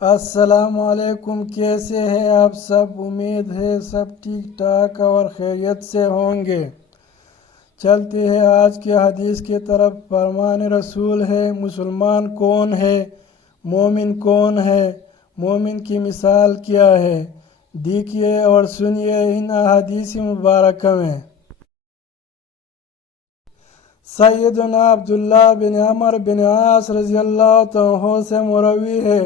السلام علیکم، کیسے ہیں آپ سب؟ امید ہے سب ٹھیک ٹھاک اور خیریت سے ہوں گے۔ چلتے ہیں آج کی حدیث کی طرف۔ فرمان رسول ہے، مسلمان کون ہے؟ مومن کون ہے؟ مومن کی مثال کیا ہے؟ دیکھیے اور سنیے ان احادیث مبارکہ میں۔ سیدنا عبداللہ بن عمرو بن عاص رضی اللہ عنہ سے مروی ہے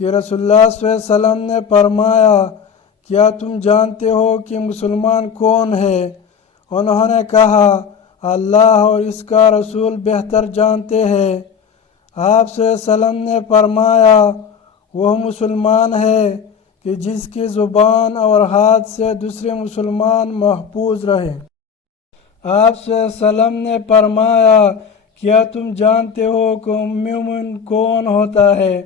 کہ رسول اللہ صلی اللہ علیہ وسلم نے فرمایا، کیا تم جانتے ہو کہ مسلمان کون ہے؟ انہوں نے کہا، اللہ اور اس کا رسول بہتر جانتے ہیں۔ آپ صلی اللہ علیہ وسلم نے فرمایا، وہ مسلمان ہے کہ جس کی زبان اور ہاتھ سے دوسرے مسلمان محفوظ رہے۔ آپ صلی اللہ علیہ وسلم نے فرمایا، کیا تم جانتے ہو کہ مومن کون ہوتا ہے؟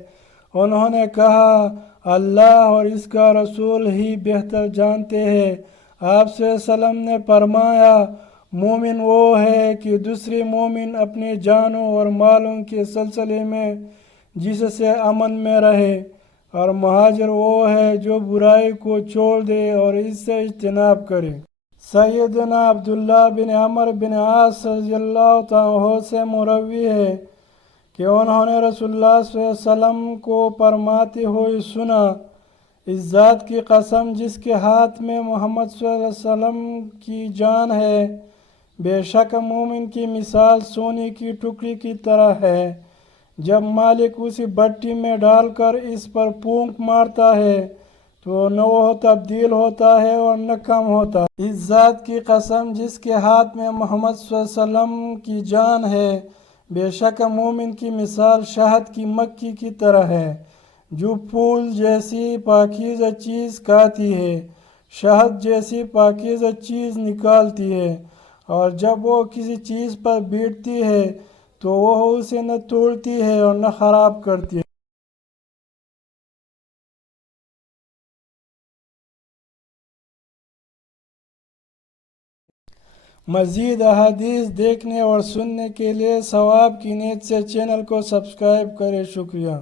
انہوں نے کہا، اللہ اور اس کا رسول ہی بہتر جانتے ہیں۔ آپ صلی اللہ علیہ وسلم نے فرمایا، مومن وہ ہے کہ دوسری مومن اپنی جانوں اور مالوں کے سلسلے میں جس سے امن میں رہے، اور مہاجر وہ ہے جو برائی کو چھوڑ دے اور اس سے اجتناب کرے۔ سیدنا عبداللہ بن عمرو بن عاص رضی اللہ عنہ سے مروی ہے کہ انہوں نے رسول اللہ صلی اللہ علیہ وسلم کو فرماتے ہوئے سنا، اس ذات کی قسم جس کے ہاتھ میں محمد صلی اللہ علیہ وسلم کی جان ہے، بے شک مومن کی مثال سونے کی ٹکڑی کی طرح ہے، جب مالک اسے بھٹی میں ڈال کر اس پر پھونک مارتا ہے تو نہ وہ تبدیل ہوتا ہے اور نہ کم ہوتا ہے۔ اس ذات کی قسم جس کے ہاتھ میں محمد صلی اللہ علیہ وسلم کی جان ہے، بے شک مومن کی مثال شہد کی مکھی کی طرح ہے، جو پھول جیسی پاکیزہ چیز کھاتی ہے، شہد جیسی پاکیزہ چیز نکالتی ہے، اور جب وہ کسی چیز پر بیٹھتی ہے تو وہ اسے نہ توڑتی ہے اور نہ خراب کرتی ہے۔ مزید احادیث دیکھنے اور سننے کے لیے ثواب کی نیت سے چینل کو سبسکرائب کریں۔ شکریہ۔